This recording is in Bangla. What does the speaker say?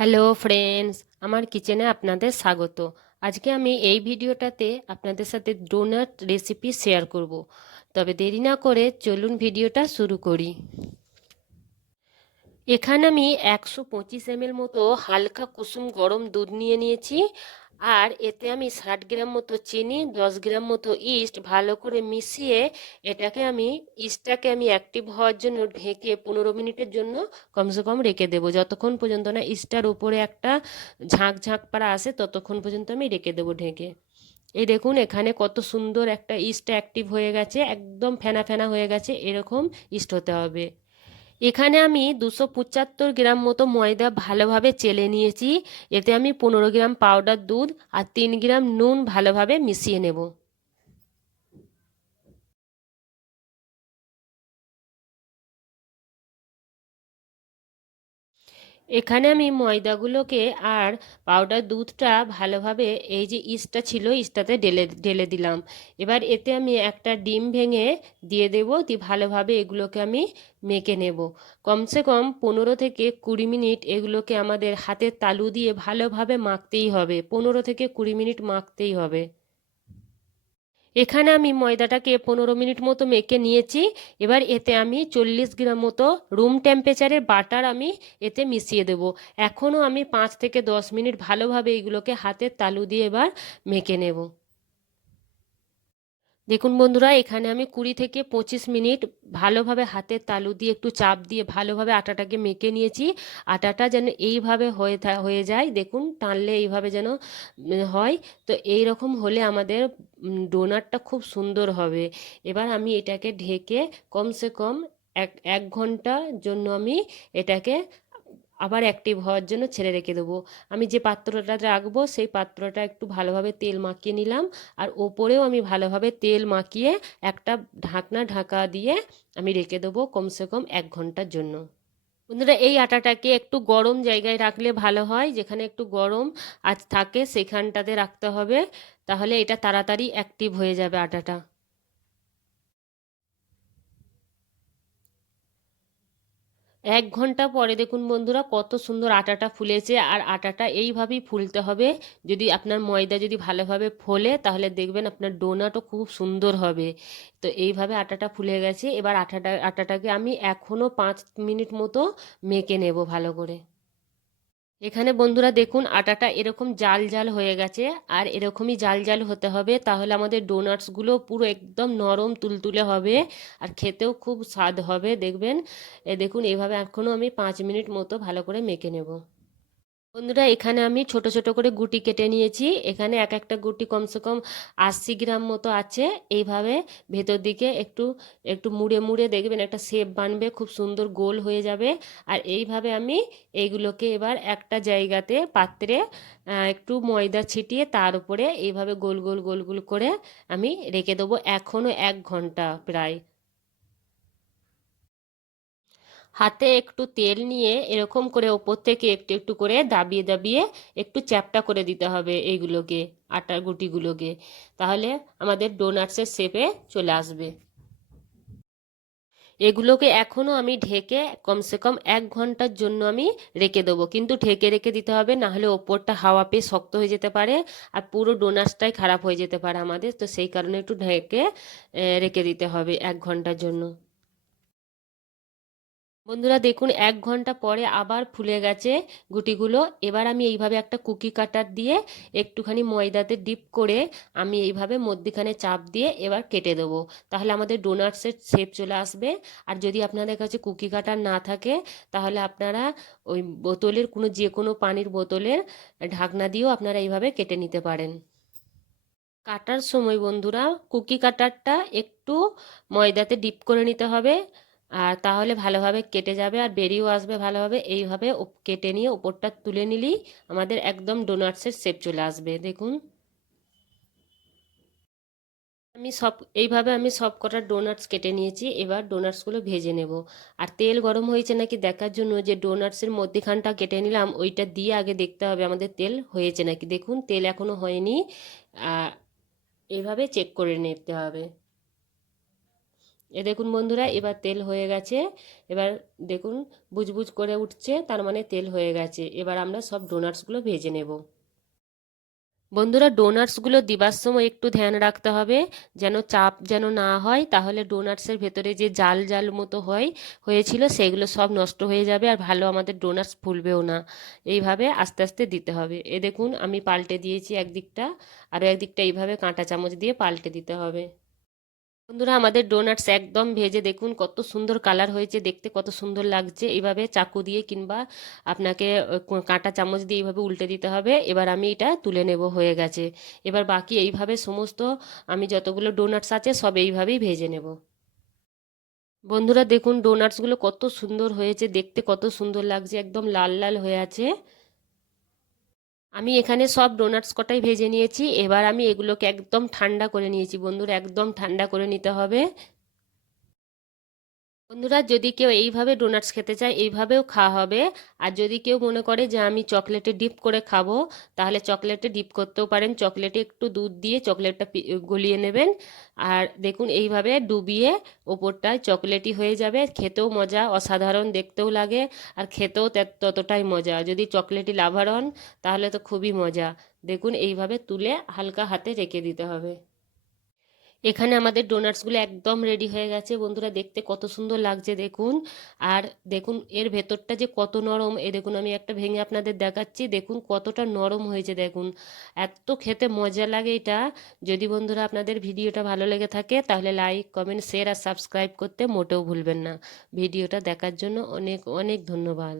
হ্যালো ফ্রেন্ডস, আমার কিচেনে আপনাদের স্বাগত। আজকে আমি এই ভিডিওটাতে আপনাদের সাথে ডোনাট রেসিপি শেয়ার করব। তবে দেরি না করে চলুন ভিডিওটা শুরু করি। এখানে আমি একশো পঁচিশ এম মতো হালকা কুসুম গরম দুধ নিয়ে নিয়েছি। আর এতে আমি ষাট গ্রাম মতো চিনি, দশ গ্রাম মতো ইস্ট ভালো করে মিশিয়ে এটাকে আমি, ইস্টটাকে আমি অ্যাক্টিভ হওয়ার জন্য ঢেকে পনেরো মিনিটের জন্য কমসে কম রেখে দেবো। যতক্ষণ পর্যন্ত না ইস্টটার উপরে একটা ঝাঁক ঝাঁক পাড়া আসে, ততক্ষণ পর্যন্ত আমি রেখে দেবো ঢেকে। এই দেখুন, এখানে কত সুন্দর একটা ইস্ট অ্যাক্টিভ হয়ে গেছে, একদম ফেনা ফেনা হয়ে গেছে, এরকম ইস্ট হতে হবে। এখানে আমি দুশো পঁচাত্তর গ্রাম মতো ময়দা ভালোভাবে চেলে নিয়েছি। এতে আমি পনেরো গ্রাম পাউডার দুধ আর তিন গ্রাম নুন ভালোভাবে মিশিয়ে নেব। এখানে আমি ময়দাগুলোকে আর পাউডার দুধটা ভালোভাবে এই যে ইস্টটা ছিল, ইস্টটাতে ঢেলে ঢেলে দিলাম। এবার এতে আমি একটা ডিম ভেঙে দিয়ে দেবো, দিয়ে ভালোভাবে এগুলোকে আমি মেখে নেব। কমসে কম পনেরো থেকে কুড়ি মিনিট এগুলোকে আমাদের হাতের তালু দিয়ে ভালোভাবে মাখতেই হবে, পনেরো থেকে কুড়ি মিনিট মাখতেই হবে। এখানে আমি ময়দাটাকে পনেরো মিনিট মতো মেখে নিয়েছি। এবার এতে আমি চল্লিশ গ্রাম মতো রুম টেম্পারেচারের বাটার আমি এতে মিশিয়ে দেব। এখনও আমি পাঁচ থেকে দশ মিনিট ভালোভাবে এইগুলোকে হাতের তালু দিয়ে এবার মেখে নেব। দেখুন বন্ধুরা, এখানে আমি কুড়ি থেকে পঁচিশ মিনিট ভালোভাবে হাতের তালু দিয়ে একটু চাপ দিয়ে ভালোভাবে আটাটাকে মেখে নিয়েছি। আটাটা যেন এইভাবে হয়ে হয়ে যায়, দেখুন টানলে এইভাবে যেন হয়। তো এই রকম হলে আমাদের ডোনাটটা খুব সুন্দর হবে। এবার আমি এটাকে ঢেকে কমসে কম এক এক ঘণ্টার জন্য আমি এটাকে আবার অ্যাক্টিভ হওয়ার জন্য ছেড়ে রেখে দেবো। আমি যে পাত্রটা রাখব, সেই পাত্রটা একটু ভালোভাবে তেল মাখিয়ে নিলাম। আর ওপরেও আমি ভালোভাবে তেল মাখিয়ে একটা ঢাকনা ঢাকা দিয়ে আমি রেখে দেবো কমসে কম এক ঘণ্টার জন্য। বন্ধুরা, এই আটাটাকে একটু গরম জায়গায় রাখলে ভালো হয়। যেখানে একটু গরম আজ থাকে, সেখানটাতে রাখতে হবে। তাহলে এটা তাড়াতাড়ি অ্যাক্টিভ হয়ে যাবে আটাটা। এক ঘণ্টা পরে দেখুন বন্ধুরা, কত সুন্দর আটাটা ফুলেছে। আর আটাটা এইভাবেই ফুলতে হবে। যদি আপনার ময়দা যদি ভালোভাবে ফোলে, তাহলে দেখবেন আপনার ডোনাটও খুব সুন্দর হবে। তো এইভাবে আটাটা ফুলে গেছে। এবার আটাটা, আটাটাকে আমি এখনও পাঁচ মিনিট মতো মেখে নেব ভালো করে। এখানে বন্ধুরা দেখুন, আটাটা এরকম জাল জাল হয়ে গেছে, আর এরকমই জাল জাল হতে হবে, তাহলে আমাদের ডোনাটসগুলো পুরো একদম নরম তুলতুলে হবে, আর খেতেও খুব স্বাদ হবে, দেখবেন? দেখুন এইভাবে এখনও আমি পাঁচ মিনিট মতো ভালো করে মেখে নেব। বন্ধুরা, এখানে আমি ছোট ছোট করে গুটি কেটে নিয়েছি। এখানে এক একটা গুটি কমসে কম আশি গ্রাম মতো আছে। এইভাবে ভেতর দিকে একটু একটু মুড়ে মুড়ে দেখবেন একটা শেপ বানবে, খুব সুন্দর গোল হয়ে যাবে। আর এইভাবে আমি এইগুলোকে এবার একটা জায়গাতে পাত্রে একটু ময়দা ছিটিয়ে তার উপরে এইভাবে গোল গোল গোল গোল করে আমি রেখে দেবো এখনও এক ঘণ্টা প্রায়। হাতে একটু তেল নিয়ে এরকম করে ওপর থেকে একটু একটু করে দাবিয়ে দাবিয়ে একটু চ্যাপটা করে দিতে হবে এইগুলোকে, আটার গুটিগুলোকে। তাহলে আমাদের ডোনাটসের শেপে চলে আসবে। এগুলোকে এখনও আমি ঢেকে কমসে কম এক ঘণ্টার জন্য আমি রেখে দেবো। কিন্তু ঢেকে রেখে দিতে হবে, না হলে ওপরটা হাওয়া পেয়ে শক্ত হয়ে যেতে পারে আর পুরো ডোনাটসটাই খারাপ হয়ে যেতে পারে আমাদের। তো সেই কারণে একটু ঢেকে রেখে দিতে হবে এক ঘণ্টার জন্য। বন্ধুরা দেখুন, এক ঘণ্টা পরে আবার ফুলে গেছে গুটিগুলো। এবার আমি এইভাবে একটা কুকি কাটার দিয়ে একটুখানি ময়দাতে ডিপ করে আমি এইভাবে মধ্যিখানে চাপ দিয়ে এবার কেটে দেবো। তাহলে আমাদের ডোনাটসের শেপ চলে আসবে। আর যদি আপনাদের কাছে কুকি কাটার না থাকে, তাহলে আপনারা ওই বোতলের, কোনো যে কোনো পানির বোতলের ঢাকনা দিয়েও আপনারা এইভাবে কেটে নিতে পারেন। কাটার সময় বন্ধুরা, কুকি কাটারটা একটু ময়দাতে ডিপ করে নিতে হবে। আর তাহলে ভালোভাবে কেটে যাবে আর বেরিয়েও আসবে ভালোভাবে। এইভাবে কেটে নিয়ে ওপরটা তুলে নিলেই আমাদের একদম ডোনাটসের শেপ চলে আসবে। দেখুন। আমি সব, এইভাবে আমি সব কটা ডোনাটস কেটে নিয়েছি, এবার ডোনাটসগুলো ভেজে নেব। আর তেল গরম হয়েছে নাকি দেখার জন্য যে ডোনাটসের মধ্যেখানটা কেটে নিলাম, ওইটা দিয়ে আগে দেখতে হবে আমাদের তেল হয়েছে নাকি। দেখুন, তেল এখনও হয়নি এইভাবে চেক করে নিতে হবে। এ দেখুন বন্ধুরা, এবার তেল হয়ে গেছে। এবার দেখুন, বুজবুজ করে উঠছে, তার মানে তেল হয়ে গেছে। এবার আমরা সব ডোনাটসগুলো ভেজে নেব। বন্ধুরা ডোনাটসগুলো দিবার সময় একটু ধ্যান রাখতে হবে। যেন চাপ যেন না হয়, তাহলে ডোনাটসের ভেতরে যে জাল জাল মতো হয়, হয়েছিল, সেগুলো সব নষ্ট হয়ে যাবে আর ভালো আমাদের ডোনাটস ফুলবেও না। এইভাবে আস্তে আস্তে দিতে হবে। এ দেখুন, আমি পাল্টে দিয়েছি একদিকটা আর একদিকটা এইভাবে কাঁটা চামচ দিয়ে পাল্টে দিতে হবে। বন্ধুরা, আমাদের ডোনাটস একদম ভেজে দেখুন কত সুন্দর কালার হয়েছে, দেখতে কত সুন্দর লাগছে। এইভাবে চাকু দিয়ে কিংবা আপনাকে কাঁটা চামচ দিয়ে এইভাবে উল্টে দিতে হবে। এবার আমি এটা তুলে নেব হয়ে গেছে। এবার বাকি এইভাবে সমস্ত আমি যতগুলো ডোনাটস আছে সব এইভাবেই ভেজে নেব। বন্ধুরা, দেখুন ডোনাটসগুলো কত সুন্দর হয়েছে, দেখতে কত সুন্দর লাগছে, একদম লাল লাল হয়ে আছে। আমি এখানে সব ডোনাটস কটাই ভেজে নিয়েছি। এবার আমি এগুলোকে একদম ঠান্ডা করে নিয়েছি বন্ধুরা, একদম ঠান্ডা করে নিতে হবে। বন্ধুরা, যদি কেউ এইভাবে ডোনাটস খেতে চায়, এইভাবেও খাওয়া হবে। আর যদি কেউ মনে করে যে, আমি চকলেটে ডিপ করে খাব, তাহলে চকলেটে ডিপ করতেও পারেন। চকলেটে একটু দুধ দিয়ে চকলেটটা গলিয়ে নেবেন। আর দেখুন, এইভাবে ডুবিয়ে ওপরটায় চকলেটই হয়ে যাবে। খেতেও মজা, অসাধারণ, দেখতেও লাগে। আর খেতেও ততটাই মজা। যদি চকলেটই লাভার হন, তাহলে তো খুবই মজা। দেখুন, এইভাবে তুলে হালকা হাতে রেখে দিতে হবে। এখানে আমাদের ডোনাটসগুলো একদম রেডি হয়ে গেছে। বন্ধুরা, দেখতে কত সুন্দর লাগছে, দেখুন। আর দেখুন, এর ভেতরটা যে কত নরম, এ দেখুন, আমি একটা ভেঙে আপনাদের দেখাচ্ছি। দেখুন, কতটা নরম হয়েছে, দেখুন। এত খেতে মজা লাগে এটা। যদি বন্ধুরা আপনাদের ভিডিওটা ভালো লেগে থাকে, তাহলে লাইক কমেন্ট শেয়ার আর সাবস্ক্রাইব করতে মোটেও ভুলবেন না। ভিডিওটা দেখার জন্য অনেক অনেক ধন্যবাদ।